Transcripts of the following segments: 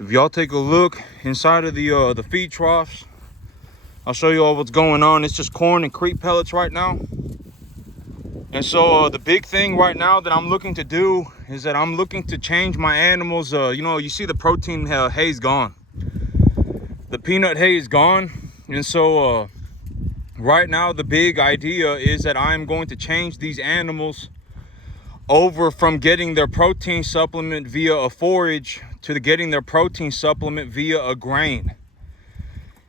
If y'all take a look inside of the feed troughs, I'll show you all what's going on. It's just corn and creep pellets right now. And so the big thing right now that I'm looking to do is that I'm looking to change my animals. You see the protein hay is gone. The peanut hay is gone. And so right now the big idea is that I'm going to change these animals over from getting their protein supplement via a forage to getting their protein supplement via a grain.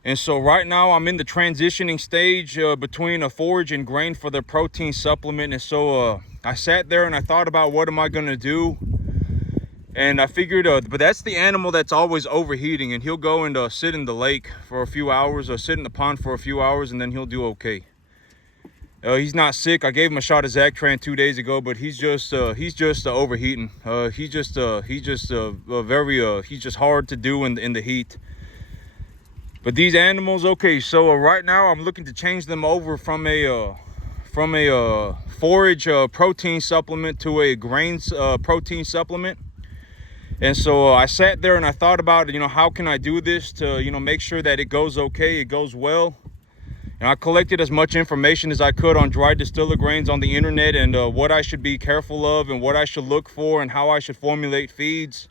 And so right now I'm in the transitioning stage between a forage and grain for the protein supplement. And so I sat there and I thought about what am I going to do. And I figured, but that's the animal that's always overheating, and he'll go and sit in the lake for a few hours or sit in the pond for a few hours, and then he'll do okay. He's not sick. I gave him a shot of Zactran 2 days ago, but he's just overheating. He's just hard to do in the heat. But these animals, okay. So right now I'm looking to change them over from a forage protein supplement to a grains protein supplement. And so I sat there and I thought about, how can I do this to, make sure that it goes okay, it goes well. And I collected as much information as I could on dried distiller grains on the internet, and what I should be careful of and what I should look for and how I should formulate feeds.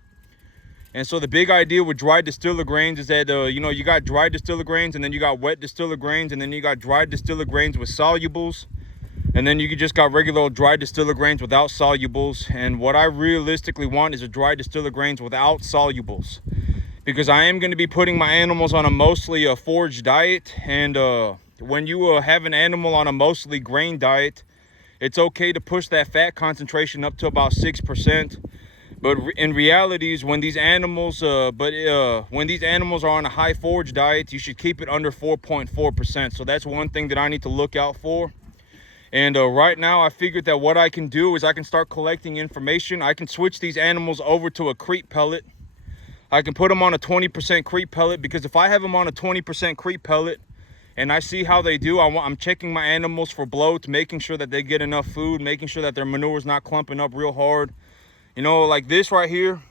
And so the big idea with dried distiller grains is that, you got dried distiller grains, and then you got wet distiller grains, and then you got dried distiller grains with solubles. And then you just got regular old dried distiller grains without solubles. And what I realistically want is a dried distiller grains without solubles, because I am going to be putting my animals on a mostly forage diet. And when you have an animal on a mostly grain diet, it's okay to push that fat concentration up to about 6%. But in realities, when these animals are on a high forage diet, you should keep it under 4.4%. So that's one thing that I need to look out for. And right now I figured that what I can do is I can start collecting information. I can switch these animals over to a creep pellet. I can put them on a 20% creep pellet, because if I have them on a 20% creep pellet and I see how they do, I'm checking my animals for bloat, making sure that they get enough food, making sure that their manure is not clumping up real hard. Like this right here,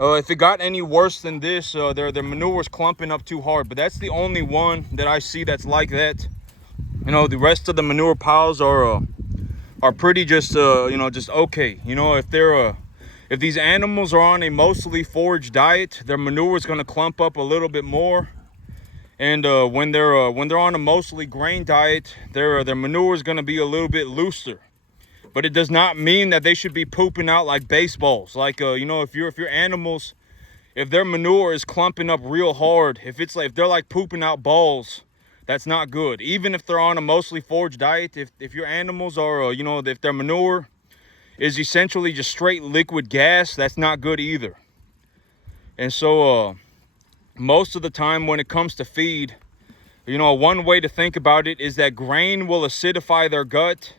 if it got any worse than this, their manure is clumping up too hard. But that's the only one that I see that's like that. The rest of the manure piles are pretty just okay. If these animals are on a mostly forage diet, their manure is going to clump up a little bit more. And when they're on a mostly grain diet, their manure is going to be a little bit looser. But it does not mean that they should be pooping out like baseballs. Like if your animals, if their manure is clumping up real hard, if they're like pooping out balls, that's not good. Even if they're on a mostly forage diet, if your animals are if their manure is essentially just straight liquid gas, that's not good either. And so most of the time when it comes to feed, one way to think about it is that grain will acidify their gut,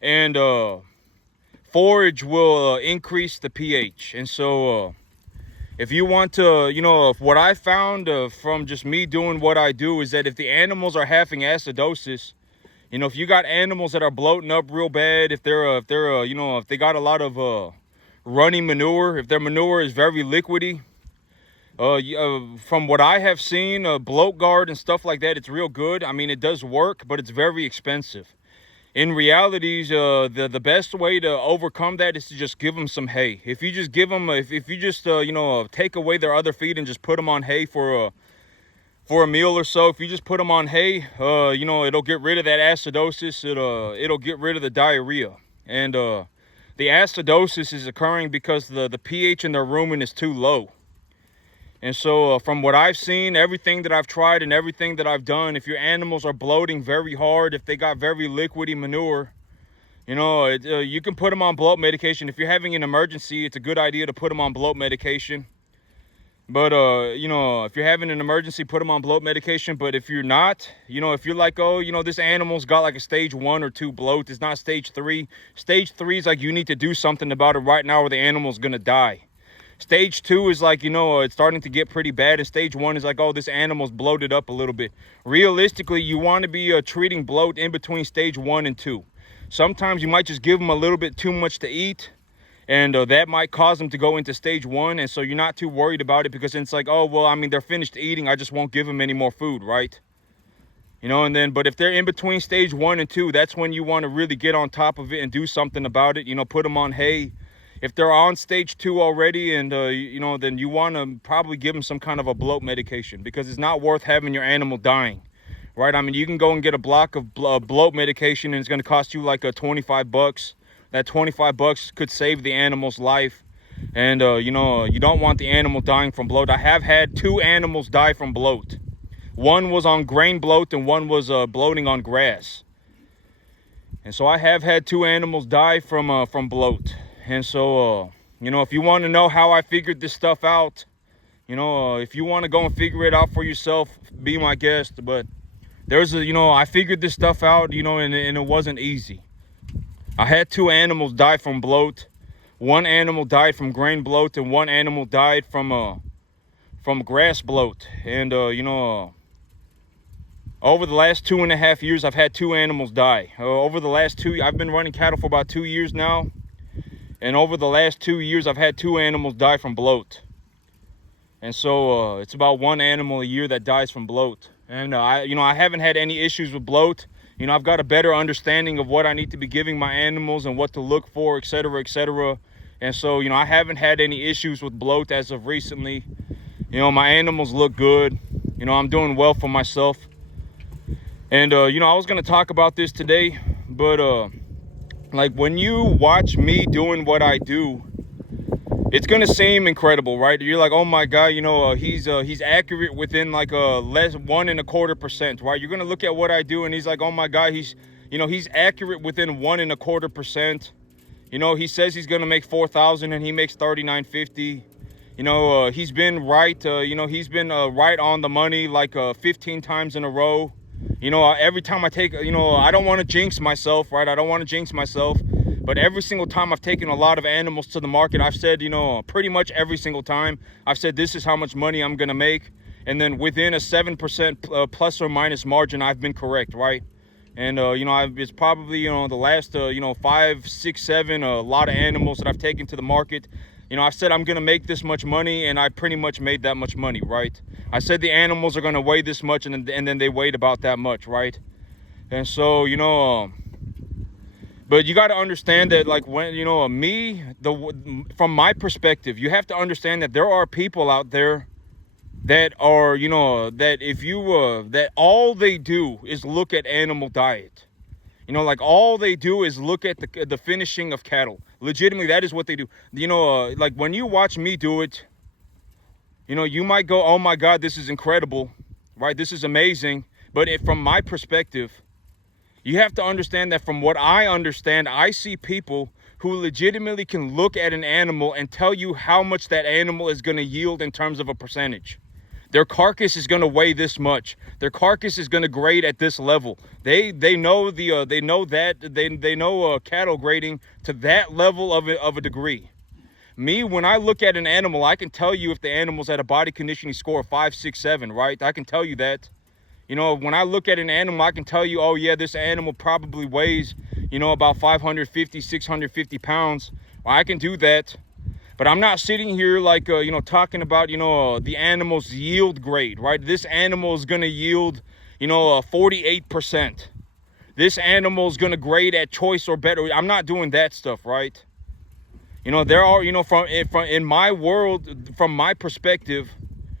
and forage will increase the pH. And so if you want to, what I found from just me doing what I do is that if the animals are having acidosis, if you got animals that are bloating up real bad, if they got a lot of runny manure, if their manure is very liquidy, from what I have seen, bloat guard and stuff like that, it's real good. I mean, it does work, but it's very expensive. In realities, the best way to overcome that is to just give them some hay. If you just give them, if you just take away their other feed and just put them on hay for a meal or so, if you just put them on hay, it'll get rid of that acidosis. It'll get rid of the diarrhea. And the acidosis is occurring because the pH in their rumen is too low. And so from what I've seen, everything that I've tried and everything that I've done, if your animals are bloating very hard, if they got very liquidy manure, you can put them on bloat medication. If you're having an emergency, it's a good idea to put them on bloat medication. But, if you're having an emergency, put them on bloat medication. But if you're not, if you're like, this animal's got like a stage 1 or 2 bloat, it's not stage 3. Stage 3 is like you need to do something about it right now or the animal's going to die. Stage 2 is like, it's starting to get pretty bad. And stage 1 is like, this animal's bloated up a little bit. Realistically, you want to be treating bloat in between stage 1 and 2. Sometimes you might just give them a little bit too much to eat. And that might cause them to go into stage 1. And so you're not too worried about it, because it's like, oh, well, I mean, they're finished eating. I just won't give them any more food, right? You know, and then, but if they're in between stage 1 and 2, that's when you want to really get on top of it and do something about it. You know, put them on hay. If they're on stage 2 already, and, you know, then you want to probably give them some kind of a bloat medication, because it's not worth having your animal dying, right? I mean, you can go and get a block of bloat medication, and it's going to cost you like $25. That $25 could save the animal's life. And, you know, you don't want the animal dying from bloat. I have had 2 animals die from bloat. One was on grain bloat, and one was bloating on grass. And so I have had 2 animals die from bloat. And so, you know, if you want to know how I figured this stuff out, you know, if you want to go and figure it out for yourself, be my guest. But there's a, you know, I figured this stuff out, you know, and it wasn't easy. I had 2 animals die from bloat. One animal died from grain bloat, and one animal died from grass bloat. And, you know, over the last 2.5 years, I've had 2 animals die. Over the last 2, I've been running cattle for about 2 years now. And over the last 2 years, I've had 2 animals die from bloat. And so it's about 1 animal a year that dies from bloat. And, you know, I haven't had any issues with bloat. You know, I've got a better understanding of what I need to be giving my animals and what to look for, etc., etc. And so, you know, I haven't had any issues with bloat as of recently. You know, my animals look good. You know, I'm doing well for myself. And, you know, I was going to talk about this today, but, like, when you watch me doing what I do, it's going to seem incredible, right? You're like, oh my God, you know, he's accurate within like less 1.25%, right? You're going to look at what I do, and he's like, oh my God, he's accurate within 1.25%. You know, he says he's going to make 4,000 and he makes 3,950. You know, he's been right. You know, he's been right on the money like 15 times in a row. You know, every time I take, you know, I don't want to jinx myself, right? I don't want to jinx myself. But every single time I've taken a lot of animals to the market, I've said, you know, pretty much every single time, I've said this is how much money I'm going to make. And then within a 7% plus or minus margin, I've been correct, right? And, you know, it's probably, you know, the last, you know, 5, 6, 7, a lot of animals that I've taken to the market. You know, I said I'm going to make this much money, and I pretty much made that much money, right? I said the animals are going to weigh this much, and then they weighed about that much, right? And so, you know, but you got to understand that, like, when, you know, from my perspective, you have to understand that there are people out there that are, you know, that if you, that all they do is look at animal diet. You know, like, all they do is look at the finishing of cattle. Legitimately, that is what they do. You know, like, when you watch me do it, you know, you might go, oh my God, this is incredible, right? This is amazing. But from my perspective, you have to understand that from what I understand, I see people who legitimately can look at an animal and tell you how much that animal is going to yield in terms of a percentage. Their carcass is going to weigh this much. Their carcass is going to grade at this level. They know cattle grading to that level of a degree. Me, when I look at an animal, I can tell you if the animal's at a body conditioning score of 5, 6, 7, right? I can tell you that. You know, when I look at an animal, I can tell you, oh yeah, this animal probably weighs, you know, about 550, 650 pounds. Well, I can do that. But I'm not sitting here like, you know, talking about, you know, the animal's yield grade, right? This animal is going to yield, you know, 48%. This animal is going to grade at choice or better. I'm not doing that stuff, right? You know, there are, you know, from in my world, from my perspective,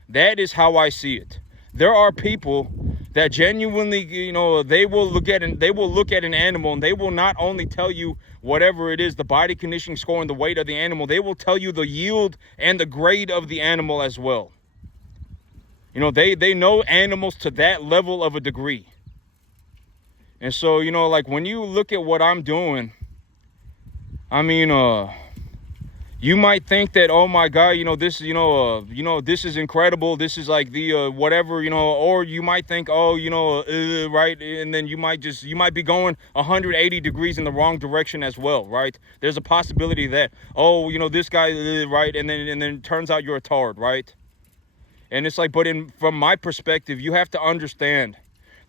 that is how I see it. There are people that genuinely, you know, they will look at an animal, and they will not only tell you whatever it is, the body conditioning score and the weight of the animal, they will tell you the yield and the grade of the animal as well. You know, they know animals to that level of a degree. And so, you know, like, when you look at what I'm doing, I mean, you might think that, oh my God, you know, this, this is incredible. This is like the, whatever, you know, or you might think, oh, you know, right. And then you might be going 180 degrees in the wrong direction as well, right? There's a possibility that, oh, you know, this guy, right. And then it turns out you're a tard, right? And it's like, but from my perspective, you have to understand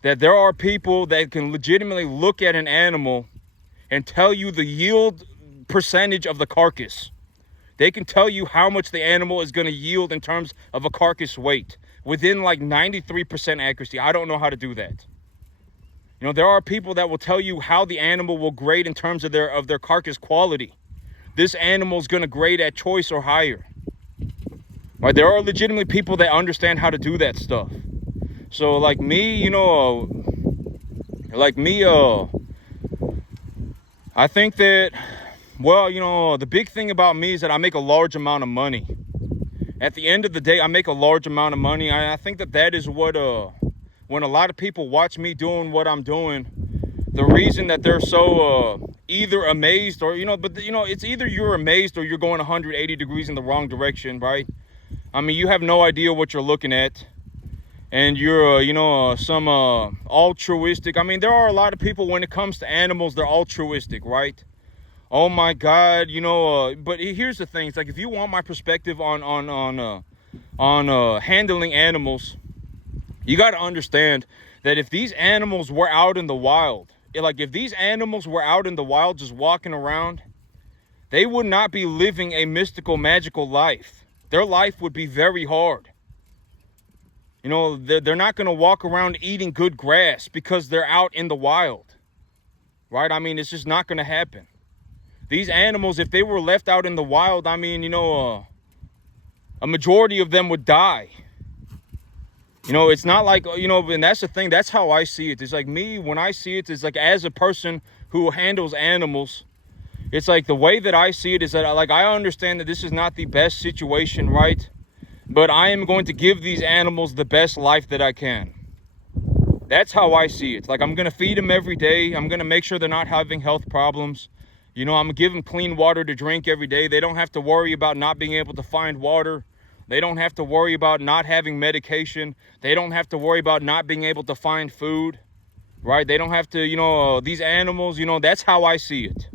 that there are people that can legitimately look at an animal and tell you the yield percentage of the carcass. They can tell you how much the animal is going to yield in terms of a carcass weight within like 93% accuracy. I don't know how to do that. You know, there are people that will tell you how the animal will grade in terms of their carcass quality. This animal is going to grade at choice or higher. Right? There are legitimately people that understand how to do that stuff. So like me, you know, I think that, well, you know, the big thing about me is that I make a large amount of money. At the end of the day, I make a large amount of money. I think that is what, when a lot of people watch me doing what I'm doing, the reason that they're so either amazed or, you know, but, you know, it's either you're amazed or you're going 180 degrees in the wrong direction, right? I mean, you have no idea what you're looking at. And you're, you know, some altruistic. I mean, there are a lot of people when it comes to animals, they're altruistic, right? Oh my God, you know. But here's the thing: it's like if you want my perspective on handling animals, you got to understand that if these animals were out in the wild, if these animals were out in the wild just walking around, they would not be living a mystical, magical life. Their life would be very hard. You know, they're not going to walk around eating good grass because they're out in the wild, right? I mean, it's just not going to happen. These animals, if they were left out in the wild, I mean, you know, a majority of them would die. You know, it's not like, you know, and that's the thing. That's how I see it. It's like me, when I see it, it's like as a person who handles animals, it's like the way that I see it is that, like, I understand that this is not the best situation, right? But I am going to give these animals the best life that I can. That's how I see it. Like, I'm going to feed them every day. I'm going to make sure they're not having health problems. You know, I'm going to give them clean water to drink every day. They don't have to worry about not being able to find water. They don't have to worry about not having medication. They don't have to worry about not being able to find food, right? They don't have to, you know, these animals, you know, that's how I see it.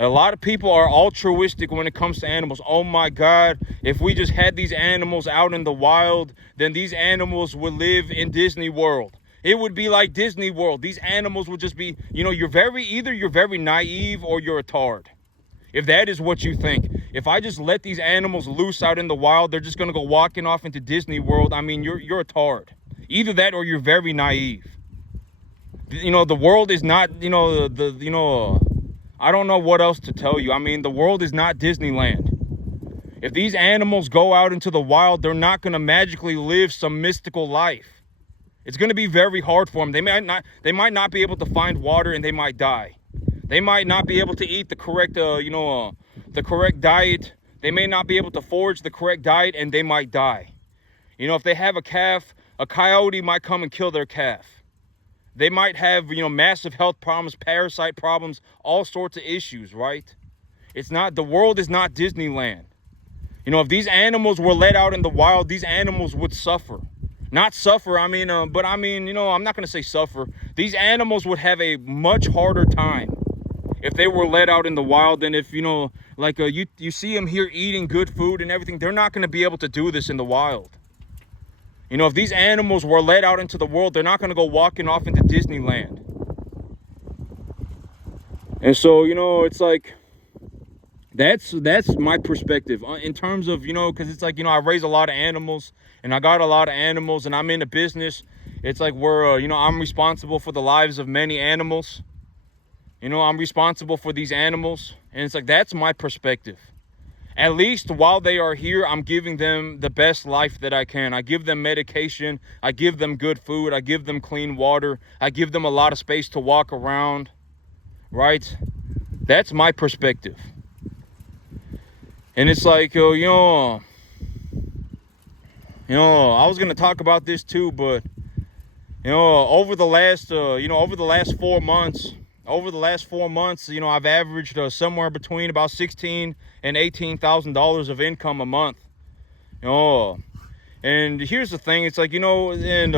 A lot of people are altruistic when it comes to animals. Oh my God, if we just had these animals out in the wild, then these animals would live in Disney World. It would be like Disney World. These animals would just be, you know, either you're very naive or you're a tard. If that is what you think. If I just let these animals loose out in the wild, they're just going to go walking off into Disney World. I mean, you're a tard. Either that or you're very naive. You know, the world is not, you know, I don't know what else to tell you. I mean, the world is not Disneyland. If these animals go out into the wild, they're not going to magically live some mystical life. It's going to be very hard for them. They might not be able to find water and they might die. They might not be able to eat the correct, the correct diet. They may not be able to forage the correct diet and they might die. You know, if they have a calf, a coyote might come and kill their calf. They might have, you know, massive health problems, parasite problems, all sorts of issues, right? The world is not Disneyland. You know, if these animals were let out in the wild, these animals would suffer. Not suffer, I mean, but I mean, you know, I'm not going to say suffer. These animals would have a much harder time if they were let out in the wild than if, you know, like you see them here eating good food and everything. They're not going to be able to do this in the wild. You know, if these animals were let out into the world, they're not going to go walking off into Disneyland. And so, you know, it's like, that's my perspective in terms of, you know, because it's like, you know, I raise a lot of animals and I got a lot of animals and I'm in a business. It's like you know, I'm responsible for the lives of many animals. You know, I'm responsible for these animals. And it's like, that's my perspective. At least while they are here, I'm giving them the best life that I can. I give them medication. I give them good food. I give them clean water. I give them a lot of space to walk around, right? That's my perspective. And it's like, you know, I was going to talk about this too, but, you know, over the last 4 months, you know, I've averaged somewhere between about $16,000 and $18,000 of income a month. You know, and here's the thing. It's like, you know, and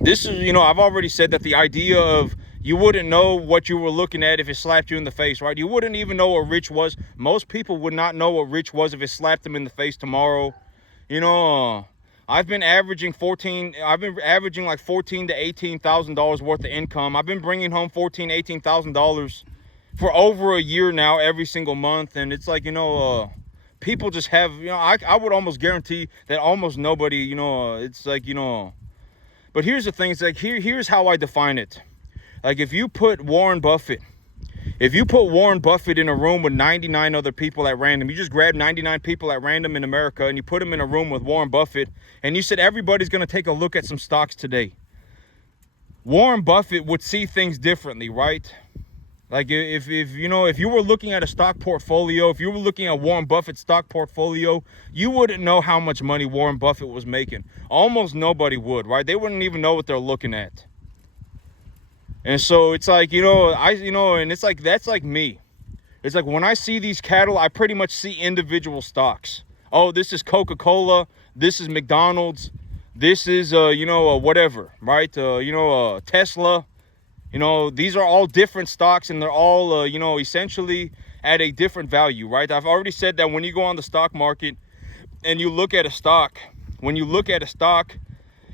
this is, you know, I've already said that the idea of you wouldn't know what you were looking at if it slapped you in the face, right? You wouldn't even know what rich was. Most people would not know what rich was if it slapped them in the face tomorrow. You know, I've been averaging like $14,000 to $18,000 worth of income. I've been bringing home $14,000, $18,000 for over a year now, every single month. And it's like, people just have, I would almost guarantee that almost nobody, it's like, but here's the thing. It's like, here's how I define it. Like, if you put Warren Buffett in a room with 99 other people at random, you just grab 99 people at random in America and you put them in a room with Warren Buffett, and you said everybody's going to take a look at some stocks today, Warren Buffett would see things differently, right? Like, if you were looking at a stock portfolio, if you were looking at Warren Buffett's stock portfolio, you wouldn't know how much money Warren Buffett was making. Almost nobody would, right? They wouldn't even know what they're looking at. And so it's like, and it's like, that's like me. It's like, when I see these cattle, I pretty much see individual stocks. Oh, this is Coca-Cola. This is McDonald's. This is, whatever, right? Tesla. These are all different stocks, and they're all, essentially at a different value, right? I've already said that when you go on the stock market and you look at a stock,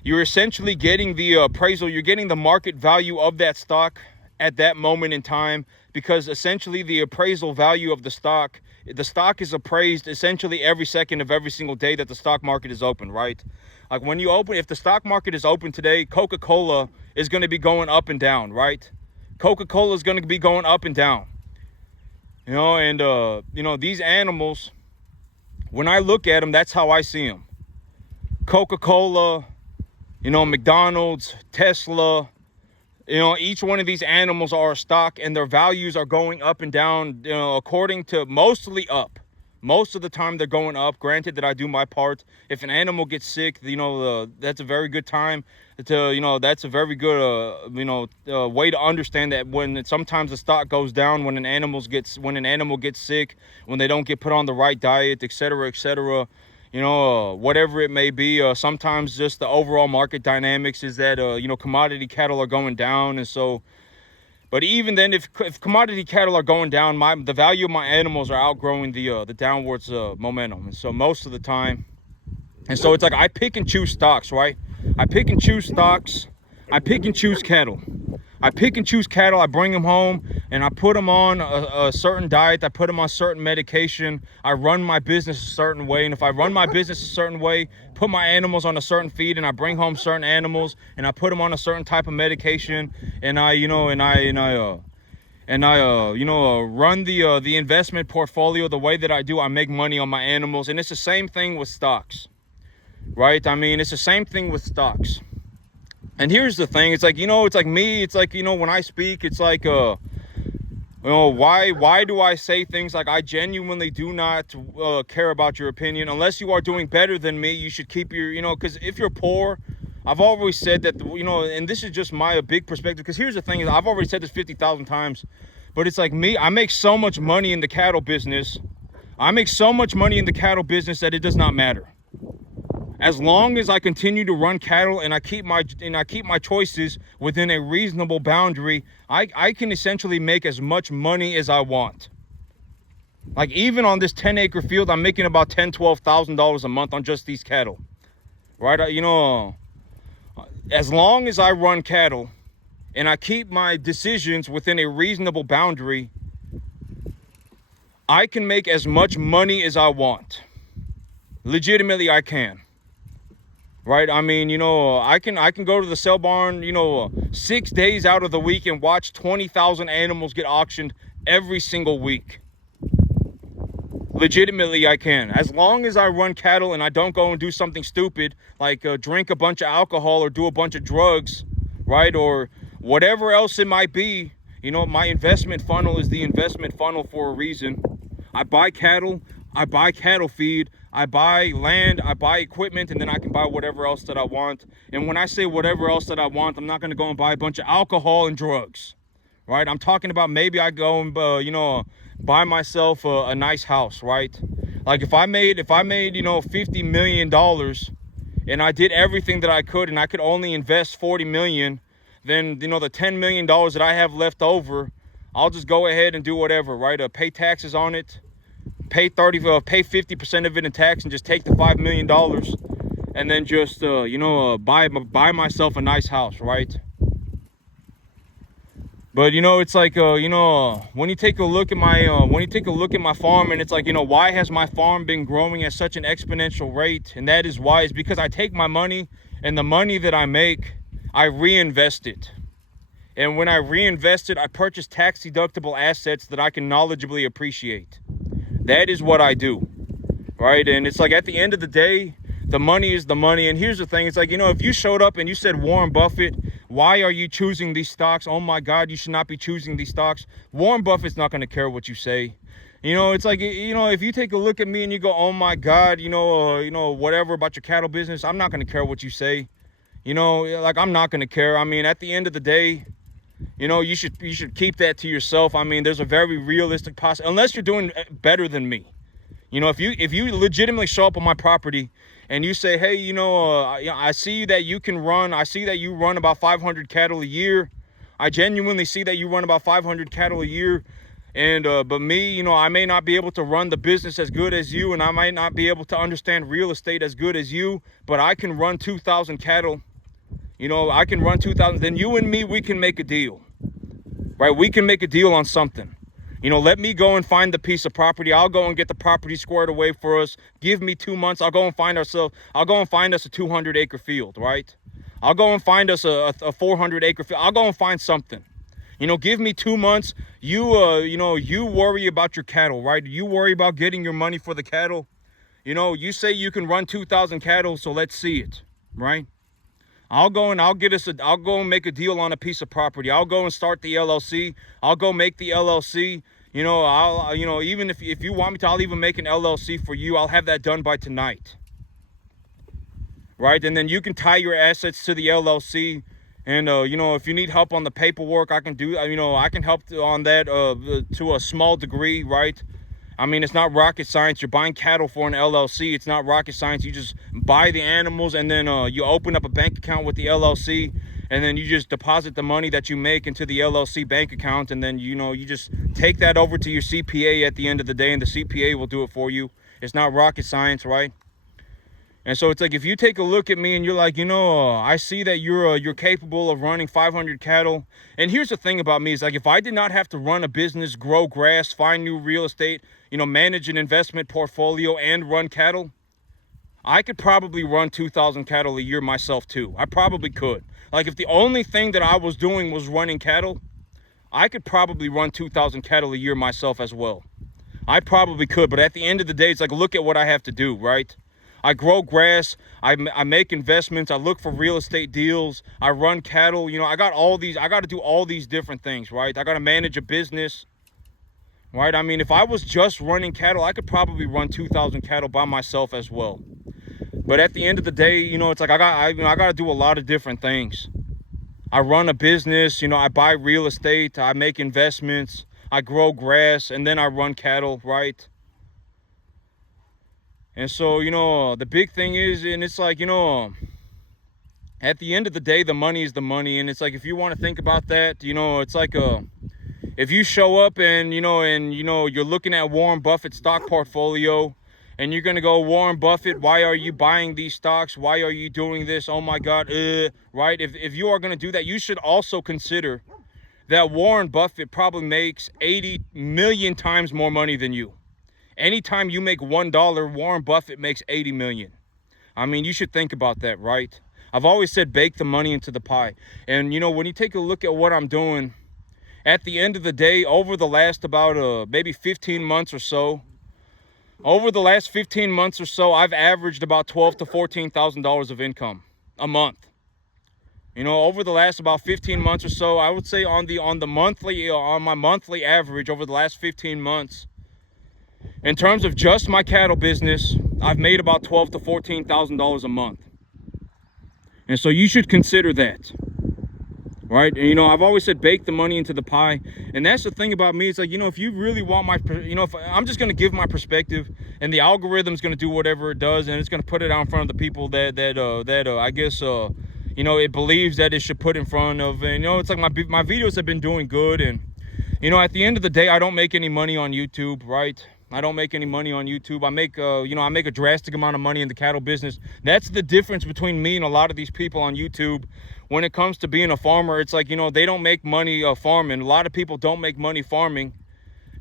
you're essentially getting the appraisal, you're getting the market value of that stock at that moment in time, because essentially the appraisal value of the stock is appraised essentially every second of every single day that the stock market is open, right? Like, when you open, if the stock market is open today, Coca-Cola is going to be going up and down, right? Coca-Cola is going to be going up and down. These animals, when I look at them, that's how I see them. Coca-Cola, McDonald's, Tesla, each one of these animals are a stock, and their values are going up and down, according to mostly up. Most of the time they're going up. Granted that I do my part. If an animal gets sick, that's a very good time to, that's a very good, way to understand that when sometimes the stock goes down, when an animal gets sick, when they don't get put on the right diet, etc., whatever it may be. Sometimes just the overall market dynamics is that, commodity cattle are going down. And so, but even then, if commodity cattle are going down, the value of my animals are outgrowing the downwards momentum. And so most of the time, and so it's like, I pick and choose stocks, right? I pick and choose stocks. I pick and choose cattle. I bring them home and I put them on a certain diet. I put them on certain medication. I run my business a certain way. And if I run my business a certain way, put my animals on a certain feed, and I bring home certain animals and I put them on a certain type of medication, and I run the investment portfolio the way that I do, I make money on my animals. And it's the same thing with stocks, right? I mean, it's the same thing with stocks. And here's the thing, it's like, it's like me, it's like, when I speak, it's like, why do I say things like, I genuinely do not care about your opinion. Unless you are doing better than me, you should keep your, because if you're poor, I've always said that, and this is just my big perspective, because here's the thing, is I've already said this 50,000 times, but it's like me, I make so much money in the cattle business. That it does not matter. As long as I continue to run cattle and I keep my choices within a reasonable boundary, I can essentially make as much money as I want. Like, even on this 10-acre field, I'm making about $10,000-$12,000 a month on just these cattle, right? As long as I run cattle and I keep my decisions within a reasonable boundary, I can make as much money as I want. Legitimately, I can. Right? I mean, I can go to the sale barn, 6 days out of the week and watch 20,000 animals get auctioned every single week. Legitimately, I can. As long as I run cattle and I don't go and do something stupid, like drink a bunch of alcohol or do a bunch of drugs, right? Or whatever else it might be. My investment funnel is the investment funnel for a reason. I buy cattle feed, I buy land, I buy equipment, and then I can buy whatever else that I want. And when I say whatever else that I want, I'm not going to go and buy a bunch of alcohol and drugs, right? I'm talking about maybe I go and, buy myself a nice house, right? Like, if I made, $50 million and I did everything that I could and I could only invest $40 million, then, the $10 million that I have left over, I'll just go ahead and do whatever, right? Pay taxes on it. Pay 50% of it in tax and just take the $5 million and then just, buy myself a nice house, right? But it's like when you take a look at my farm, and it's like, why has my farm been growing at such an exponential rate? And that is why, is because I take my money, and the money that I make, I reinvest it. And when I reinvest it, I purchase tax deductible assets that I can knowledgeably appreciate. That is what I do, right? And it's like, at the end of the day, the money is the money. And here's the thing, it's like, if you showed up and you said, Warren Buffett, why are you choosing these stocks? Oh my God, you should not be choosing these stocks. Warren Buffett's not going to care what you say. It's like, if you take a look at me and you go, oh my God, whatever about your cattle business, I'm not going to care what you say. Like, I'm not going to care. I mean, at the end of the day, you should keep that to yourself. I mean, there's a very realistic unless you're doing better than me. If you legitimately show up on my property and you say, hey, I see that you run about 500 cattle a year. I genuinely see that you run about 500 cattle a year. And but me, I may not be able to run the business as good as you, and I might not be able to understand real estate as good as you, but I can run 2,000 cattle. I can run 2,000. Then you and me, we can make a deal, right? We can make a deal on something. Let me go and find the piece of property. I'll go and get the property squared away for us. Give me 2 months. I'll go and find us a 200-acre field, right? I'll go and find us a 400-acre field. I'll go and find something. Give me 2 months. You worry about your cattle, right? You worry about getting your money for the cattle. You say you can run 2,000 cattle, so let's see it, right? I'll go and make a deal on a piece of property. I'll go and start the LLC. I'll go make the LLC. Even if you want me to, I'll even make an LLC for you. I'll have that done by tonight. Right? And then you can tie your assets to the LLC. And, if you need help on the paperwork, I can I can help on that to a small degree, right? I mean, it's not rocket science. You're buying cattle for an LLC. It's not rocket science. You just buy the animals, and then you open up a bank account with the LLC, and then you just deposit the money that you make into the LLC bank account, and then, you just take that over to your CPA at the end of the day, and the CPA will do it for you. It's not rocket science, right? And so it's like, if you take a look at me and you're like, I see that you're capable of running 500 cattle. And here's the thing about me, is like, if I did not have to run a business, grow grass, find new real estate, manage an investment portfolio, and run cattle, I could probably run 2,000 cattle a year myself too. I probably could. Like, if the only thing that I was doing was running cattle, I could probably run 2,000 cattle a year myself as well. I probably could. But at the end of the day, it's like, look at what I have to do, right? I grow grass, I make investments, I look for real estate deals, I run cattle, I got to do all these different things, right? I got to manage a business, right? I mean, if I was just running cattle, I could probably run 2,000 cattle by myself as well. But at the end of the day, it's like, I got to do a lot of different things. I run a business, I buy real estate, I make investments, I grow grass, and then I run cattle, right? And so, the big thing is, and it's like, at the end of the day, the money is the money. And it's like, if you want to think about that, it's like, if you show up and, you're looking at Warren Buffett's stock portfolio, and you're going to go, Warren Buffett, why are you buying these stocks? Why are you doing this? Oh my God, right? If you are going to do that, you should also consider that Warren Buffett probably makes 80 million times more money than you. Anytime you make $1, Warren Buffett makes 80 million. I mean, you should think about that, right? I've always said, bake the money into the pie. And, when you take a look at what I'm doing, at the end of the day, over the last about maybe 15 months or so, I've averaged about $12,000 to $14,000 of income a month. Over the last about 15 months or so, I would say on my monthly average over the last 15 months, in terms of just my cattle business, I've made about $12,000 to $14,000 a month. And so you should consider that, right? And, I've always said, bake the money into the pie. And that's the thing about me. It's like, if you really want if I'm just going to give my perspective, and the algorithm's going to do whatever it does, and it's going to put it out in front of the people that I guess, it believes that it should put in front of. And, it's like my videos have been doing good. And, at the end of the day, I don't make any money on YouTube, right? I don't make any money on YouTube. I make, I make a drastic amount of money in the cattle business. That's the difference between me and a lot of these people on YouTube. When it comes to being a farmer, it's like, they don't make money farming. A lot of people don't make money farming.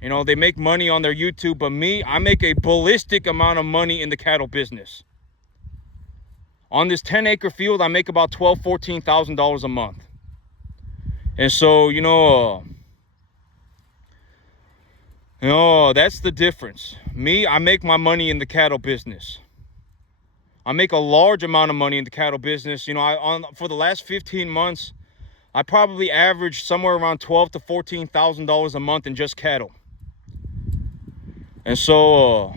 They make money on their YouTube, but me, I make a ballistic amount of money in the cattle business. On this 10-acre field, I make about $12,000, $14,000 a month. And so, that's the difference. Me, I make my money in the cattle business. I make a large amount of money in the cattle business. For the last 15 months, I probably averaged somewhere around $12,000 to $14,000 a month in just cattle. And so,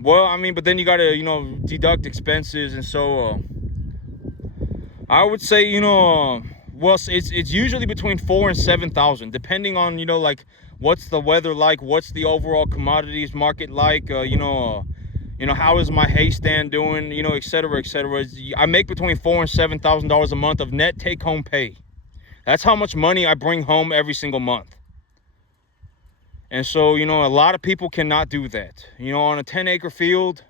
but then you got to, deduct expenses. And so, I would say, it's usually between 4,000 and 7,000, depending on, like, what's the weather like, what's the overall commodities market like, how is my hay stand doing, et cetera, et cetera. I make between $4,000 and $7,000 a month of net take-home pay. That's how much money I bring home every single month. And so, a lot of people cannot do that. On a 10-acre field,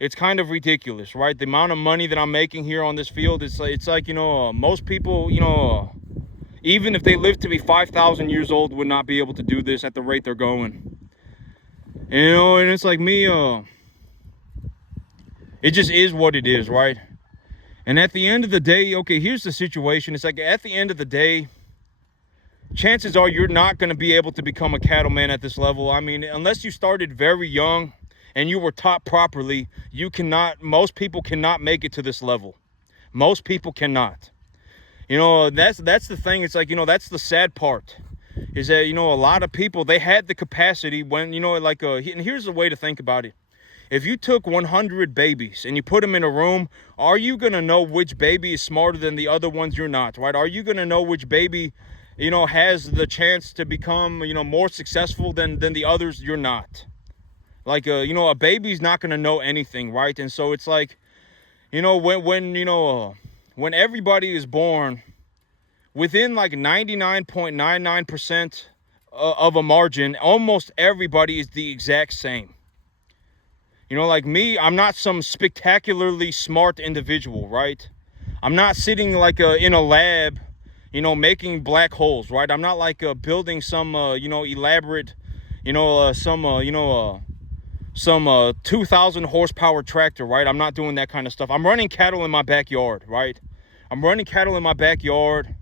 it's kind of ridiculous, right? The amount of money that I'm making here on this field, it's like, most people, even if they live to be 5,000 years old, would not be able to do this at the rate they're going. And it's like me, it just is what it is, right? And at the end of the day, okay, here's the situation. It's like, at the end of the day, chances are you're not going to be able to become a cattleman at this level. I mean, unless you started very young and you were taught properly, most people cannot make it to this level. Most people cannot. That's the thing. It's like, that's the sad part, is that, a lot of people, they had the capacity when, and here's the way to think about it. If you took 100 babies and you put them in a room, are you going to know which baby is smarter than the other ones? You're not, right? Are you going to know which baby, has the chance to become, more successful than the others? You're not. Like, a baby's not going to know anything, right? And so it's like, when everybody is born, within like 99.99% of a margin, almost everybody is the exact same. Like me, I'm not some spectacularly smart individual, right? I'm not sitting like in a lab, making black holes, right? I'm not like building some, elaborate, some 2,000 horsepower tractor, right? I'm not doing that kind of stuff. I'm running cattle in my backyard, right? I'm running cattle in my backyard,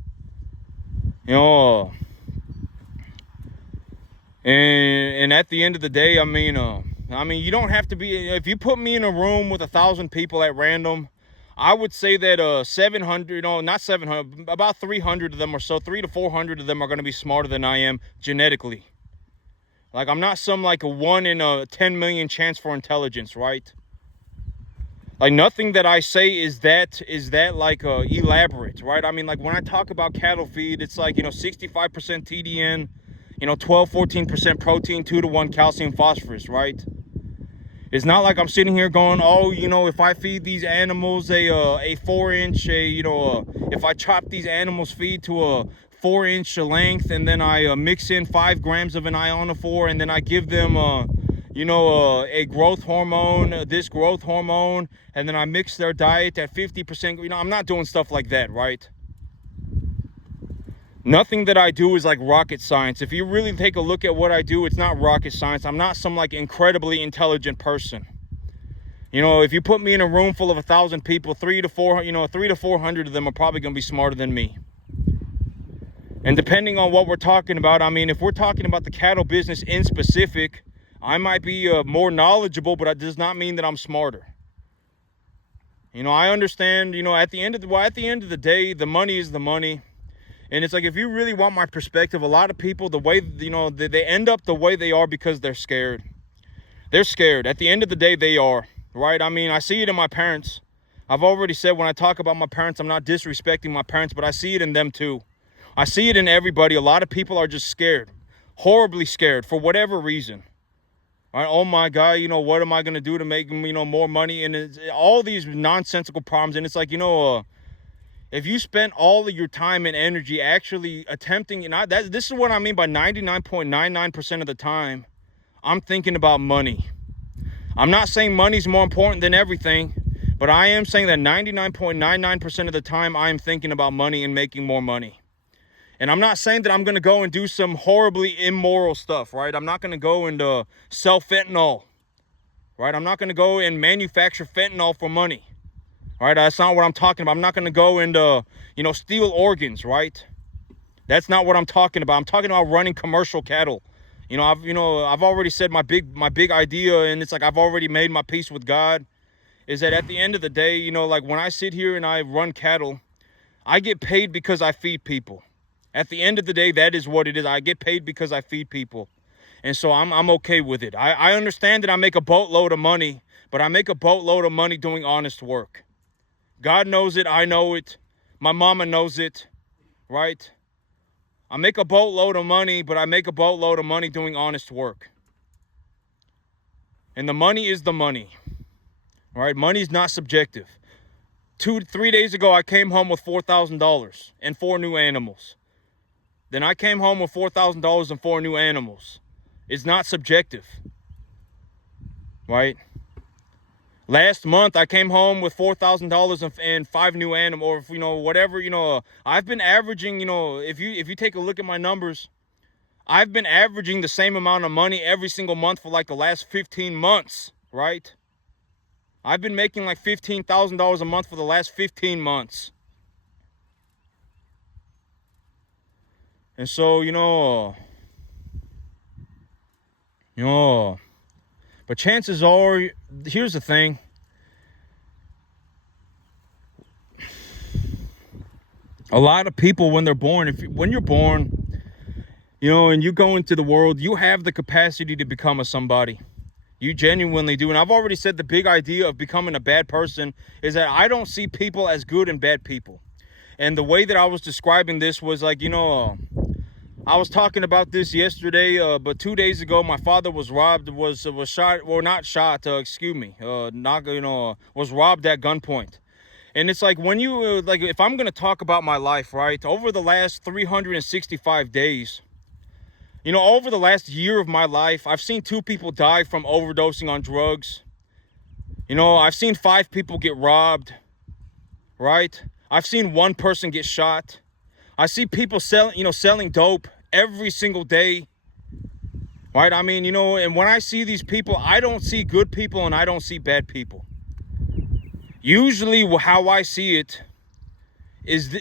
and at the end of the day, I mean, you don't have to be, if you put me in a room with 1,000 people at random, I would say that 700, not 700, about 300 of them or so, 300 to 400 of them are going to be smarter than I am genetically. Like, I'm not some like a 1 in a 10 million chance for intelligence, right? Like, nothing that I say is that like elaborate, right? I mean, like, when I talk about cattle feed, it's like, 65% TDN, 12-14% protein, 2-to-1 calcium phosphorus, right? It's not like I'm sitting here going, oh, if I feed these animals a 4-inch, if I chop these animals' feed to a 4-inch length, and then I mix in 5 grams of an ionophore, and then I give them, a growth hormone, this growth hormone, and then I mix their diet at 50%. I'm not doing stuff like that, right? Nothing that I do is like rocket science. If you really take a look at what I do, it's not rocket science. I'm not some like incredibly intelligent person. If you put me in a room full of 1,000 people, 300 to 400 of them are probably going to be smarter than me. And depending on what we're talking about, I mean, if we're talking about the cattle business in specific, I might be more knowledgeable, but that does not mean that I'm smarter. I understand, at the end of the day, the money is the money. And it's like, if you really want my perspective, a lot of people, the way, they end up the way they are because they're scared. They're scared. At the end of the day, they are, right? I mean, I see it in my parents. I've already said, when I talk about my parents, I'm not disrespecting my parents, but I see it in them too. I see it in everybody. A lot of people are just scared, horribly scared for whatever reason. Right? Oh my God, what am I going to do to make, more money? And it's all these nonsensical problems. And it's like, if you spent all of your time and energy actually attempting, this is what I mean by 99.99% of the time, I'm thinking about money. I'm not saying money's more important than everything, but I am saying that 99.99% of the time I am thinking about money and making more money. And I'm not saying that I'm going to go and do some horribly immoral stuff, right? I'm not going to go and sell fentanyl, right? I'm not going to go and manufacture fentanyl for money, right? That's not what I'm talking about. I'm not going to go and, steal organs, right? That's not what I'm talking about. I'm talking about running commercial cattle. I've already said my big idea, and it's like I've already made my peace with God, is that at the end of the day, like when I sit here and I run cattle, I get paid because I feed people. At the end of the day, that is what it is. I get paid because I feed people. And so I'm okay with it. I understand that I make a boatload of money, but I make a boatload of money doing honest work. God knows it. I know it. My mama knows it, right? I make a boatload of money, but I make a boatload of money doing honest work. And the money is the money, right? Money's not subjective. 3 days ago, I came home with $4,000 and 4 new animals. Then I came home with $4,000 and 4 new animals. It's not subjective, right? Last month, I came home with $4,000 and 5 new animals, or, whatever, I've been averaging, if you take a look at my numbers, I've been averaging the same amount of money every single month for like the last 15 months, right? I've been making like $15,000 a month for the last 15 months. And so, but chances are, here's the thing. A lot of people, when they're born, when you're born, and you go into the world, you have the capacity to become a somebody. You genuinely do. And I've already said the big idea of becoming a bad person is that I don't see people as good and bad people. And the way that I was describing this was like, I was talking about this yesterday, but 2 days ago, my father was robbed, was shot, or not shot, was robbed at gunpoint. And it's like when you, if I'm going to talk about my life, right, over the last 365 days, over the last year of my life, I've seen 2 people die from overdosing on drugs. I've seen 5 people get robbed, right? I've seen 1 person get shot. I see people selling dope every single day, right? I mean, and when I see these people, I don't see good people and I don't see bad people. Usually how I see it is,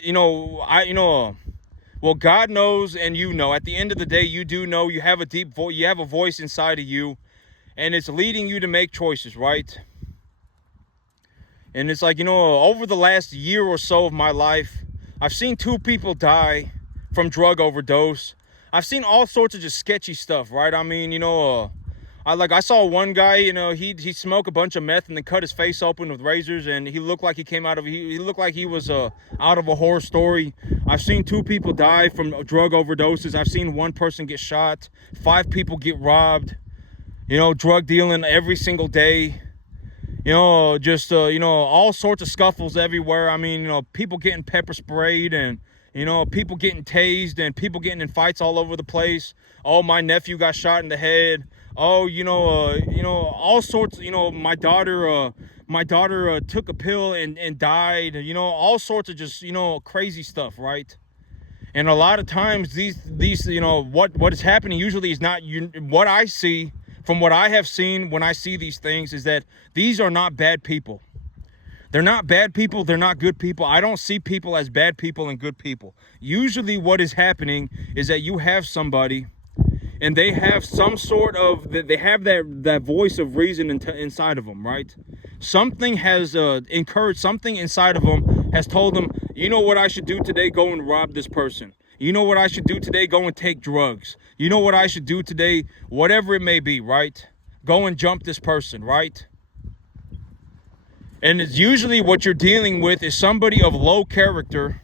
well, God knows and at the end of the day, you do know, you have a deep voice, you have a voice inside of you, and it's leading you to make choices, right? And it's like, over the last year or so of my life, I've seen 2 people die from drug overdose. I've seen all sorts of just sketchy stuff, right? I mean, I saw one guy, he smoked a bunch of meth and then cut his face open with razors, and he looked like he looked like he was out of a horror story. I've seen 2 people die from drug overdoses. I've seen 1 person get shot, 5 people get robbed, drug dealing every single day. All sorts of scuffles everywhere. I mean, people getting pepper sprayed and, people getting tased and people getting in fights all over the place. Oh, my nephew got shot in the head. Oh, all sorts, my daughter took a pill and died, all sorts of just, crazy stuff, right? And a lot of times these what is happening usually is not what I see. From what I have seen when I see these things is that these are not bad people. They're not bad people. They're not good people. I don't see people as bad people and good people. Usually what is happening is that you have somebody and they have some sort of, they have that voice of reason inside of them, right? Something has encouraged, something inside of them has told them, you know what I should do today? Go and rob this person. You know what I should do today? Go and take drugs. You know what I should do today? Whatever it may be, right? Go and jump this person, right? And it's usually what you're dealing with is somebody of low character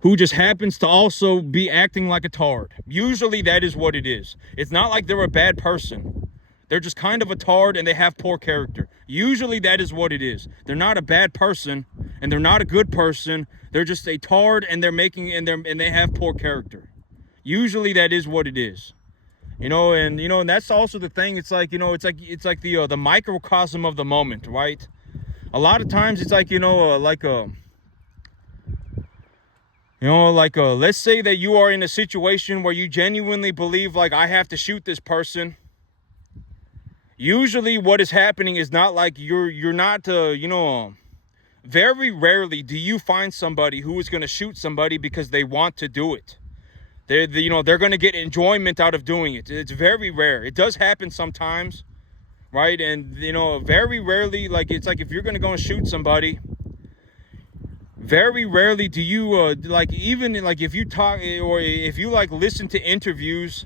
who just happens to also be acting like a tard. Usually that is what it is. It's not like they're a bad person. They're just kind of a tard and they have poor character. Usually that is what it is. They're not a bad person and they're not a good person. They're just a tard and they have poor character. Usually that is what it is. And that's also the thing. It's like, it's like the microcosm of the moment, right? A lot of times it's like, let's say that you are in a situation where you genuinely believe, like, I have to shoot this person. Usually what is happening is not like you're not, very rarely do you find somebody who is going to shoot somebody because they want to do it. They're going to get enjoyment out of doing it. It's very rare. It does happen sometimes, right? And, very rarely, like, it's like if you're going to go and shoot somebody, very rarely do you, even like if you talk or if you like listen to interviews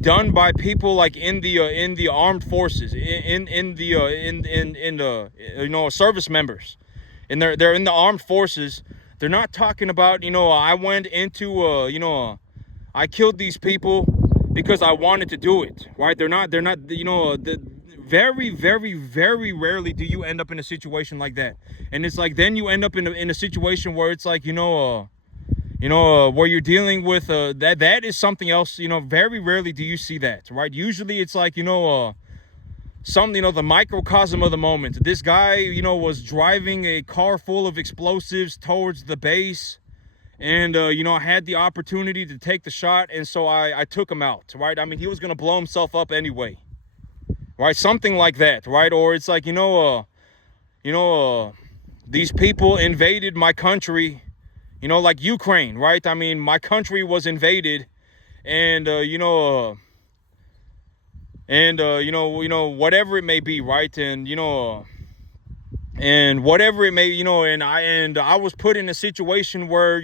done by people like in the armed forces, in the service members, and they're in the armed forces. They're not talking about, I went into I killed these people because I wanted to do it, right? They're not very, very, very rarely do you end up in a situation like that. And it's like, then you end up in a situation where it's like, where you're dealing with, that is something else. Very rarely do you see that, right? Usually it's like, something, the microcosm of the moment. This guy, was driving a car full of explosives towards the base. And, I had the opportunity to take the shot, and so I took him out, right? I mean, he was going to blow himself up anyway, right? Something like that, right? Or it's like, these people invaded my country, like Ukraine, right? I mean, my country was invaded, and, whatever it may be, right? And whatever it may, and I was put in a situation where,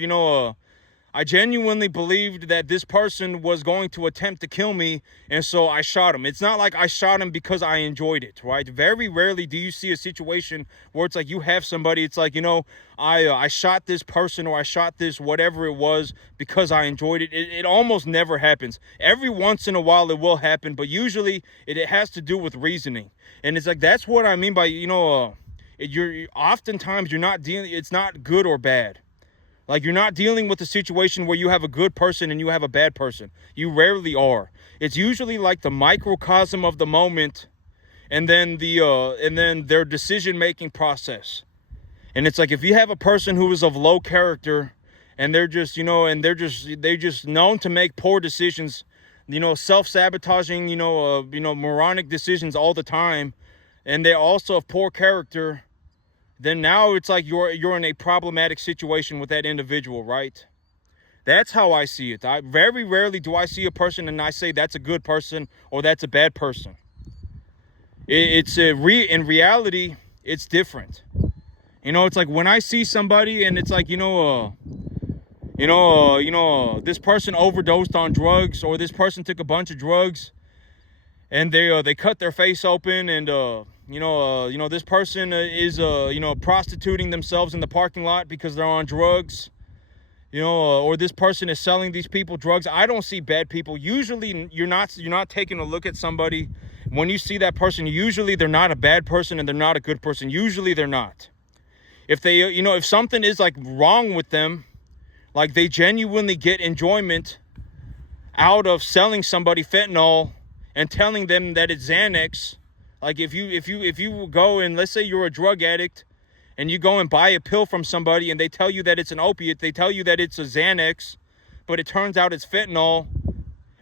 I genuinely believed that this person was going to attempt to kill me, and so I shot him. It's not like I shot him because I enjoyed it, right? Very rarely do you see a situation where it's like you have somebody, it's like, I shot this person or I shot this whatever it was because I enjoyed it. It almost never happens. Every once in a while it will happen, but usually it has to do with reasoning. And it's like, that's what I mean by, you're oftentimes you're not dealing, it's not good or bad. Like, you're not dealing with a situation where you have a good person and you have a bad person. You rarely are. It's usually like the microcosm of the moment, and then their decision-making process. And it's like, if you have a person who is of low character and they're just, they're just known to make poor decisions, self-sabotaging, moronic decisions all the time, and they're also of poor character, then now it's like you're in a problematic situation with that individual, right? That's how I see it. Very rarely do I see a person and I say that's a good person or that's a bad person. In reality, it's different. It's like when I see somebody and it's like, this person overdosed on drugs, or this person took a bunch of drugs and they cut their face open, and this person is prostituting themselves in the parking lot because they're on drugs, or this person is selling these people drugs. I don't see bad people. Usually you're not taking a look at somebody. When you see that person, usually they're not a bad person and they're not a good person. Usually they're not. If they, if something is like wrong with them, like they genuinely get enjoyment out of selling somebody fentanyl and telling them that it's Xanax. Like if you go and, let's say you're a drug addict and you go and buy a pill from somebody and they tell you that it's an opiate, they tell you that it's a Xanax, but it turns out it's fentanyl,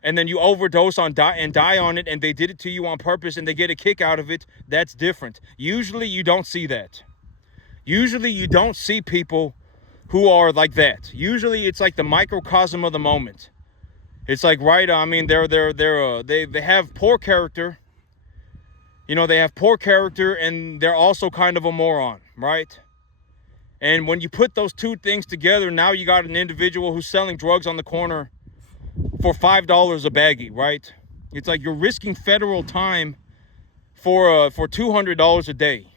and then you overdose and die on it, and they did it to you on purpose and they get a kick out of it, that's different. Usually you don't see that. Usually you don't see people who are like that. Usually it's like the microcosm of the moment. It's like, right, I mean, they have poor character. They have poor character, and they're also kind of a moron, right? And when you put those two things together, now you got an individual who's selling drugs on the corner for $5 a baggie, right? It's like you're risking federal time for $200 a day,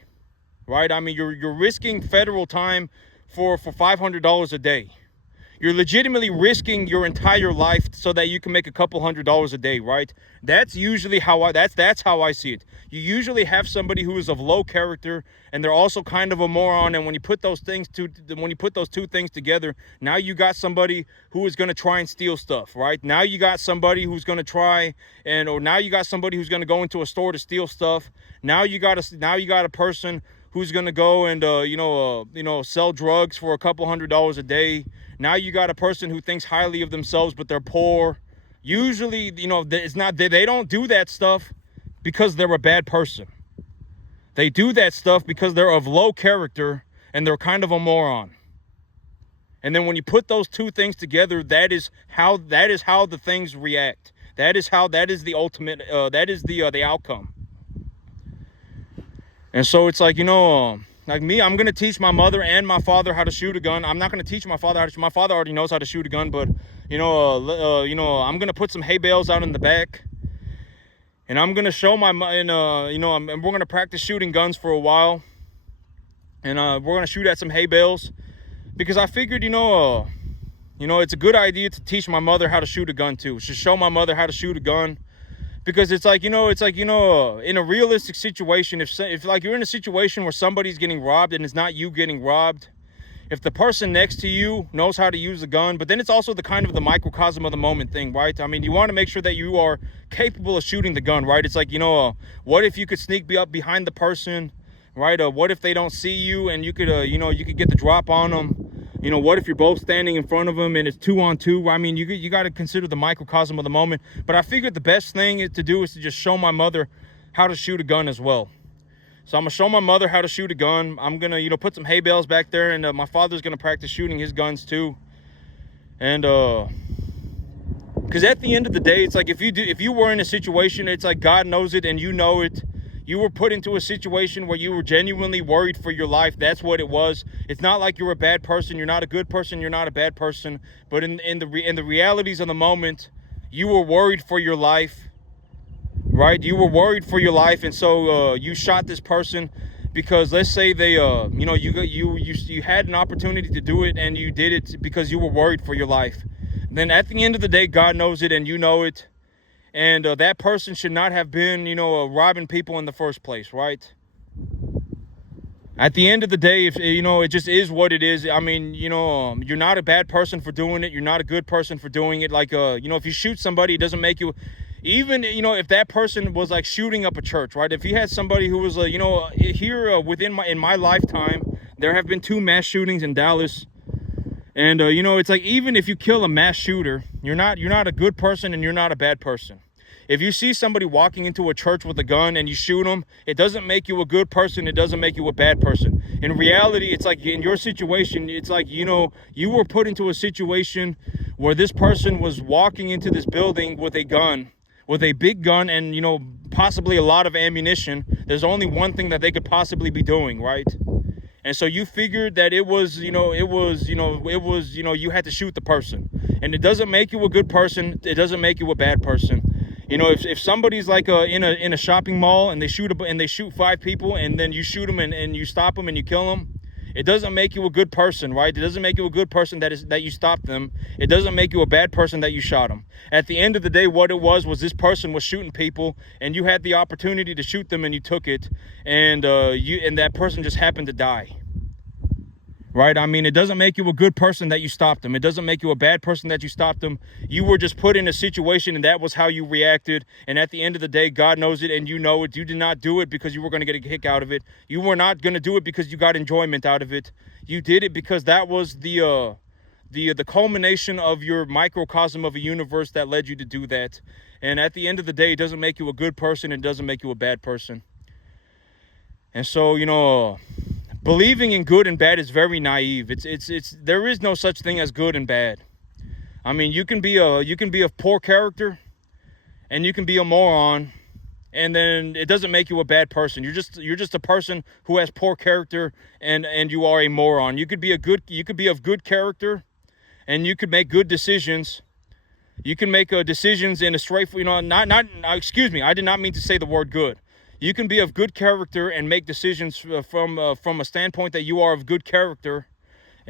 right? I mean, you're risking federal time for $500 a day. You're legitimately risking your entire life so that you can make a couple $100s a day, right? That's usually how that's how I see it. You usually have somebody who is of low character, and they're also kind of a moron. And when you put those two things together, now you got somebody who is going to try and steal stuff, right? Now you got somebody who's going to now you got somebody who's going to go into a store to steal stuff. Now you got a person who's going to go and sell drugs for a couple $100s a day. Now you got a person who thinks highly of themselves, but they're poor. Usually, it's not, they don't do that stuff because they're a bad person. They do that stuff because they're of low character and they're kind of a moron. And then when you put those two things together, that is how the things react. That is the ultimate, that is the outcome. And so it's like, like me, I'm going to teach my mother and my father how to shoot a gun. I'm not going to teach my father how to shoot. My father already knows how to shoot a gun, but, I'm going to put some hay bales out in the back. And I'm going to show and we're going to practice shooting guns for a while. And we're going to shoot at some hay bales. Because I figured, it's a good idea to teach my mother how to shoot a gun too. To show my mother how to shoot a gun. Because it's like, in a realistic situation, if like you're in a situation where somebody's getting robbed and it's not you getting robbed, if the person next to you knows how to use a gun, but then it's also the microcosm of the moment thing, right? I mean, you want to make sure that you are capable of shooting the gun, right? It's like, what if you could sneak up behind the person, right? What if they don't see you and you could get the drop on them? What if you're both standing in front of them and it's 2-on-2? I mean, you got to consider the microcosm of the moment. But I figured the best thing to do is to just show my mother how to shoot a gun as well. So I'm going to show my mother how to shoot a gun. I'm going to, put some hay bales back there, and my father's going to practice shooting his guns too. And, because at the end of the day, it's like if you were in a situation, it's like God knows it and you know it. You were put into a situation where you were genuinely worried for your life. That's what it was. It's not like you're a bad person. You're not a good person. You're not a bad person. But in the realities of the moment, you were worried for your life, right? You were worried for your life, and so you shot this person because let's say they, you had an opportunity to do it and you did it because you were worried for your life. Then at the end of the day, God knows it and you know it. And that person should not have been, robbing people in the first place, right? At the end of the day, if it just is what it is. I mean, you're not a bad person for doing it. You're not a good person for doing it. Like, if you shoot somebody, it doesn't make you, even, if that person was like shooting up a church, right? If you had somebody who was, here in my lifetime, there have been 2 mass shootings in Dallas. And, it's like, even if you kill a mass shooter, you're not a good person and you're not a bad person. If you see somebody walking into a church with a gun and you shoot them, it doesn't make you a good person. It doesn't make you a bad person. In reality, it's like in your situation, it's like, you were put into a situation where this person was walking into this building with a gun, with a big gun and, possibly a lot of ammunition. There's only one thing that they could possibly be doing, right? And so you figured that you had to shoot the person. And it doesn't make you a good person. It doesn't make you a bad person. If somebody's like in a shopping mall and they shoot 5 people and then you shoot them and you stop them and you kill them, it doesn't make you a good person, right? It doesn't make you a good person that you stopped them. It doesn't make you a bad person that you shot them. At the end of the day, what it was this person was shooting people and you had the opportunity to shoot them and you took it, and that person just happened to die. Right? I mean, it doesn't make you a good person that you stopped them. It doesn't make you a bad person that you stopped them. You were just put in a situation and that was how you reacted. And at the end of the day, God knows it and you know it. You did not do it because you were going to get a kick out of it. You were not going to do it because you got enjoyment out of it. You did it because that was the culmination of your microcosm of a universe that led you to do that. And at the end of the day, it doesn't make you a good person. It doesn't make you a bad person. And so, believing in good and bad is very naive. There is no such thing as good and bad. I mean, you can be of poor character and you can be a moron, and then it doesn't make you a bad person. You're just a person who has poor character and you are a moron. You could be of good character and you could make good decisions. You can make decisions in a straightforward, excuse me, I did not mean to say the word good. You can be of good character and make decisions from a standpoint that you are of good character,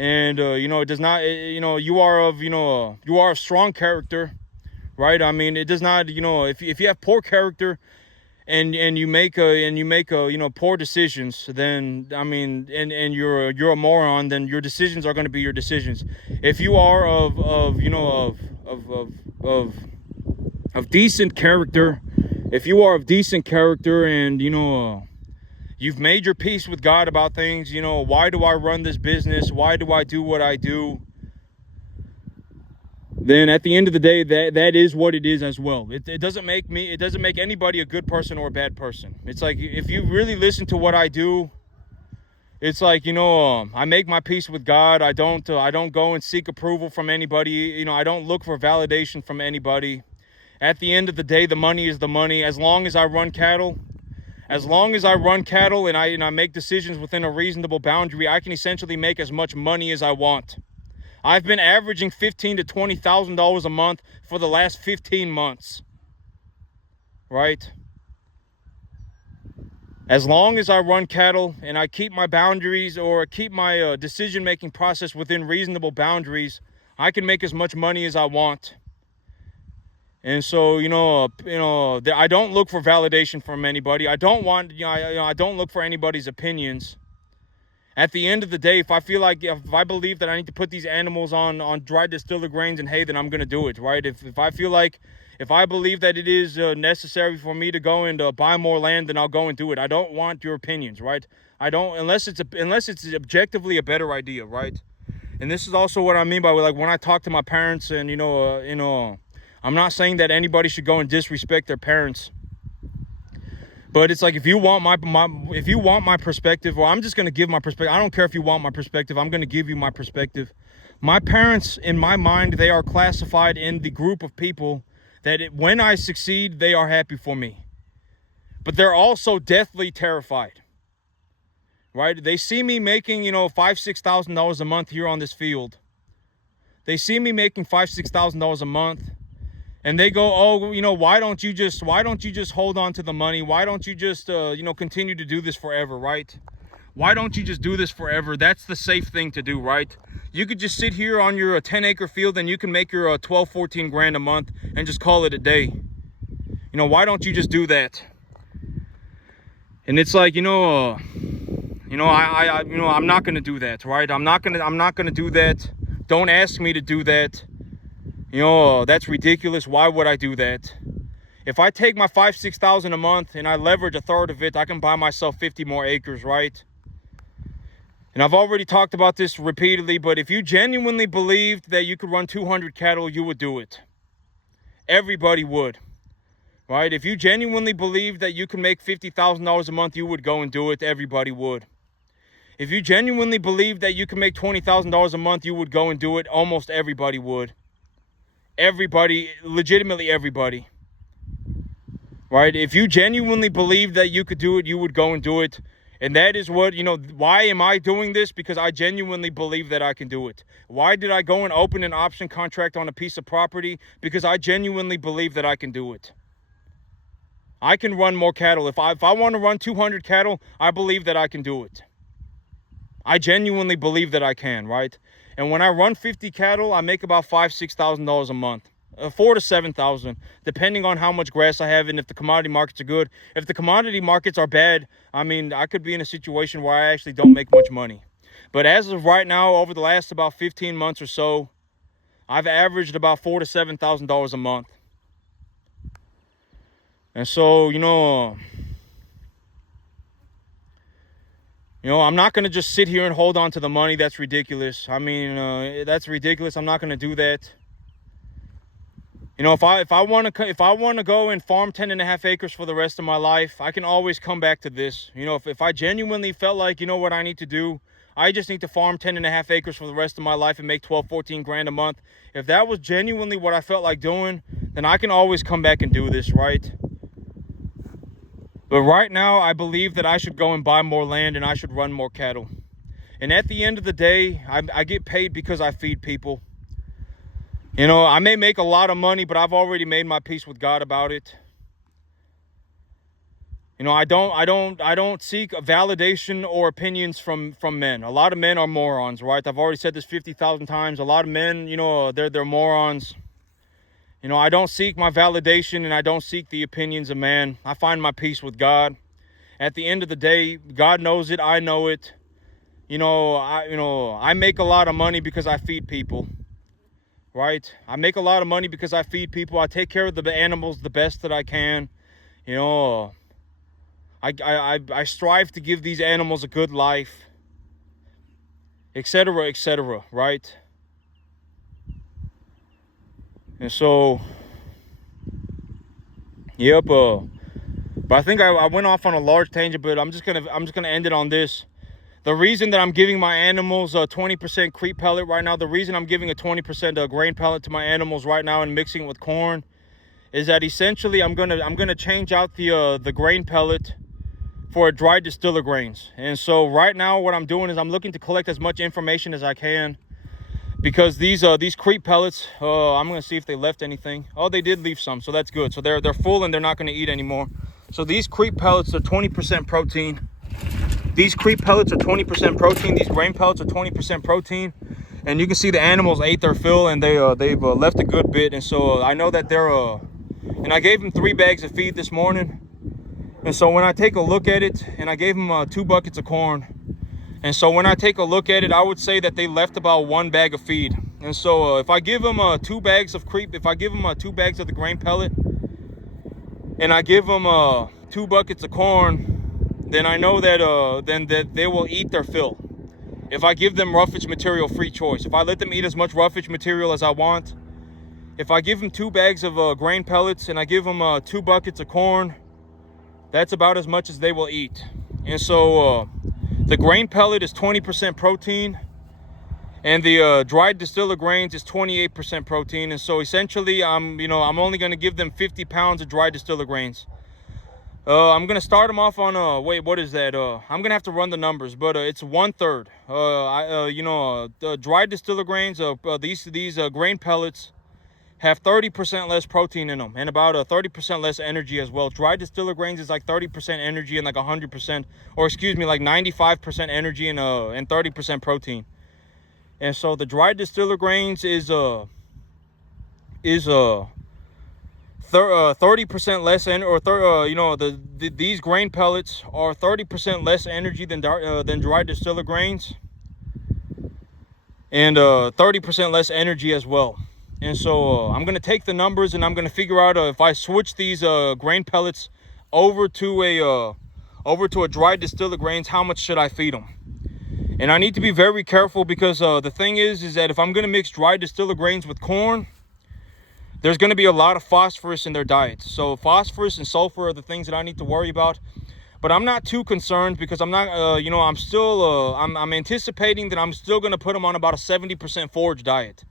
And it does not, you are of, you are of strong character, right? I mean, it does not, if you have poor character and you make poor decisions, then I mean, and you're a moron, then your decisions are going to be your decisions. If you are of decent character, if you are of decent character, and you've made your peace with God about things, why do I run this business? Why do I do what I do? Then at the end of the day, that is what it is as well. It doesn't make anybody a good person or a bad person. It's like, if you really listen to what I do, it's like, I make my peace with God. I don't go and seek approval from anybody. I don't look for validation from anybody. At the end of the day, the money is the money. As long as I run cattle, and I make decisions within a reasonable boundary, I can essentially make as much money as I want. I've been averaging $15,000 to $20,000 a month for the last 15 months, right? As long as I run cattle and I keep my boundaries, or keep my decision-making process within reasonable boundaries, I can make as much money as I want. And so, I don't look for validation from anybody. I don't want, I don't look for anybody's opinions. At the end of the day, if I believe that I need to put these animals on dry distilled grains and hay, then I'm going to do it, right? If I believe that it is necessary for me to go and buy more land, then I'll go and do it. I don't want your opinions, right? I don't, unless it's objectively a better idea, right? And this is also what I mean by, like, when I talk to my parents, and I'm not saying that anybody should go and disrespect their parents. But it's like, if you want my perspective, well, I'm just going to give my perspective. I don't care if you want my perspective. I'm going to give you my perspective. My parents, in my mind, they are classified in the group of people that when I succeed, they are happy for me. But they're also deathly terrified, right? They see me making, $5,000-$6,000 a month here on this field. They see me making $5,000-$6,000 a month. And they go, oh, why don't you just hold on to the money? Why don't you just, continue to do this forever, right? Why don't you just do this forever? That's the safe thing to do, right? You could just sit here on your 10-acre field, and you can make your 12, 14 grand a month and just call it a day. Why don't you just do that? And it's like, I'm not going to do that, right? I'm not going to do that. Don't ask me to do that. That's ridiculous. Why would I do that? If I take my $5,000-$6,000 a month and I leverage a third of it, I can buy myself 50 more acres, right? And I've already talked about this repeatedly, but if you genuinely believed that you could run 200 cattle, you would do it. Everybody would, right? If you genuinely believed that you could make $50,000 a month, you would go and do it. Everybody would. If you genuinely believed that you could make $20,000 a month, you would go and do it. Almost everybody would. Everybody, legitimately everybody, right? If you genuinely believe that you could do it, you would go and do it. And that is what, why am I doing this? Because I genuinely believe that I can do it. Why did I go and open an option contract on a piece of property? Because I genuinely believe that I can do it. I can run more cattle. If I want to run 200 cattle, I believe that I can do it. I genuinely believe that I can, right? And when I run 50 cattle, I make about $5,000-$6,000 a month, $4,000 to $7,000, depending on how much grass I have and if the commodity markets are good. If the commodity markets are bad, I mean, I could be in a situation where I actually don't make much money. But as of right now, over the last about 15 months or so, I've averaged about $4,000 to $7,000 a month. And so, I'm not going to just sit here and hold on to the money. That's ridiculous. I mean, that's ridiculous. I'm not going to do that. If I want to go and farm 10.5 acres for the rest of my life, I can always come back to this. If I genuinely felt like, what I need to do, I just need to farm 10.5 acres for the rest of my life and make 12, 14 grand a month. If that was genuinely what I felt like doing, then I can always come back and do this, right? But right now, I believe that I should go and buy more land and I should run more cattle. And at the end of the day, I get paid because I feed people. I may make a lot of money, but I've already made my peace with God about it. You know, I don't seek validation or opinions from men. A lot of men are morons, right? I've already said this 50,000 times. A lot of men, you know, they're morons. You know, I don't seek my validation and I don't seek the opinions of man. I find my peace with God. At the end of the day, God knows it, I know it. You know, I make a lot of money because I feed people. Right? I make a lot of money because I feed people. I take care of the animals the best that I can. You know, I strive to give these animals a good life, etc., etc., right? And so, yep. But I think I went off on a large tangent. But I'm just gonna end it on this. The reason that I'm giving my animals a 20% creep pellet right now, the reason I'm giving a 20% grain pellet to my animals right now and mixing it with corn, is that essentially I'm gonna change out the grain pellet for dried distiller grains. And so right now what I'm doing is I'm looking to collect as much information as I can, because these creep pellets, I'm gonna see if they left anything. Oh, they did leave some, so that's good. So they're full and they're not gonna eat anymore. So these creep pellets are 20% protein. These creep pellets are 20% protein. These grain pellets are 20% protein. And you can see the animals ate their fill, and they've left a good bit. And so I know that they're and I gave them 3 bags of feed this morning. And so when I take a look at it, and I gave them 2 buckets of corn. And so when I take a look at it, I would say that they left about 1 bag of feed. And so if I give them 2 bags of creep, if I give them 2 bags of the grain pellet, and I give them 2 buckets of corn, then I know that that they will eat their fill. If I give them roughage material free choice, if I let them eat as much roughage material as I want, if I give them 2 bags of grain pellets and I give them 2 buckets of corn, that's about as much as they will eat. And so the grain pellet is 20% protein, and the dried distiller grains is 28% protein. And so essentially I'm only going to give them 50 pounds of dried distiller grains. I'm gonna start them off on wait, what is that? I'm gonna have to run the numbers, but it's 1/3. Dried distiller grains. These grain pellets have 30% less protein in them, and about 30% less energy as well. Dried distiller grains is like 30% energy and like 100%, or excuse me, like 95% energy and 30% protein. And so the dried distiller grains is 30% less, these grain pellets are 30% less energy than dried distiller grains, and 30% less energy as well. And so I'm gonna take the numbers and I'm gonna figure out if I switch these grain pellets over to a dried distiller grains, how much should I feed them? And I need to be very careful, because the thing is that if I'm gonna mix dried distiller grains with corn, there's going to be a lot of phosphorus in their diet. So phosphorus and sulfur are the things that I need to worry about. But I'm not too concerned, because I'm not, I'm anticipating that I'm still going to put them on about a 70% forage diet.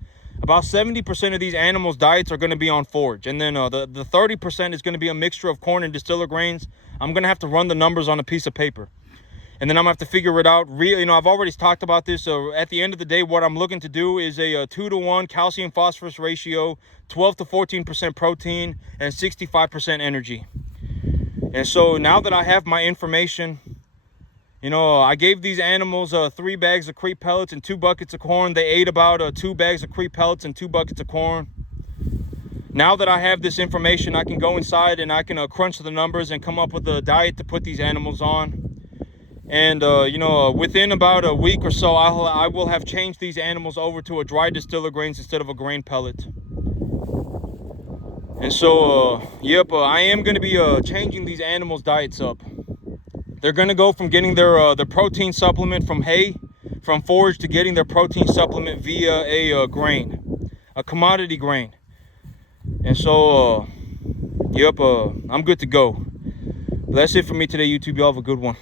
About 70% of these animals' diets are going to be on forage. And then the 30% is going to be a mixture of corn and distiller grains. I'm going to have to run the numbers on a piece of paper. And then I'm going to have to figure it out. I've already talked about this. So at the end of the day, what I'm looking to do is a 2-to-1 calcium phosphorus ratio, 12 to 14% protein, and 65% energy. And so now that I have my information, I gave these animals 3 bags of creep pellets and 2 buckets of corn. They ate about 2 bags of creep pellets and 2 buckets of corn. Now that I have this information, I can go inside and I can crunch the numbers and come up with a diet to put these animals on. And within about a week or so, I will have changed these animals over to a dried distiller grains instead of a grain pellet. And so I am going to be changing these animals' diets up. They're going to go from getting their protein supplement from hay, from forage, to getting their protein supplement via a grain, a commodity grain. And so I'm good to go. That's it for me today, YouTube. Y'all have a good one.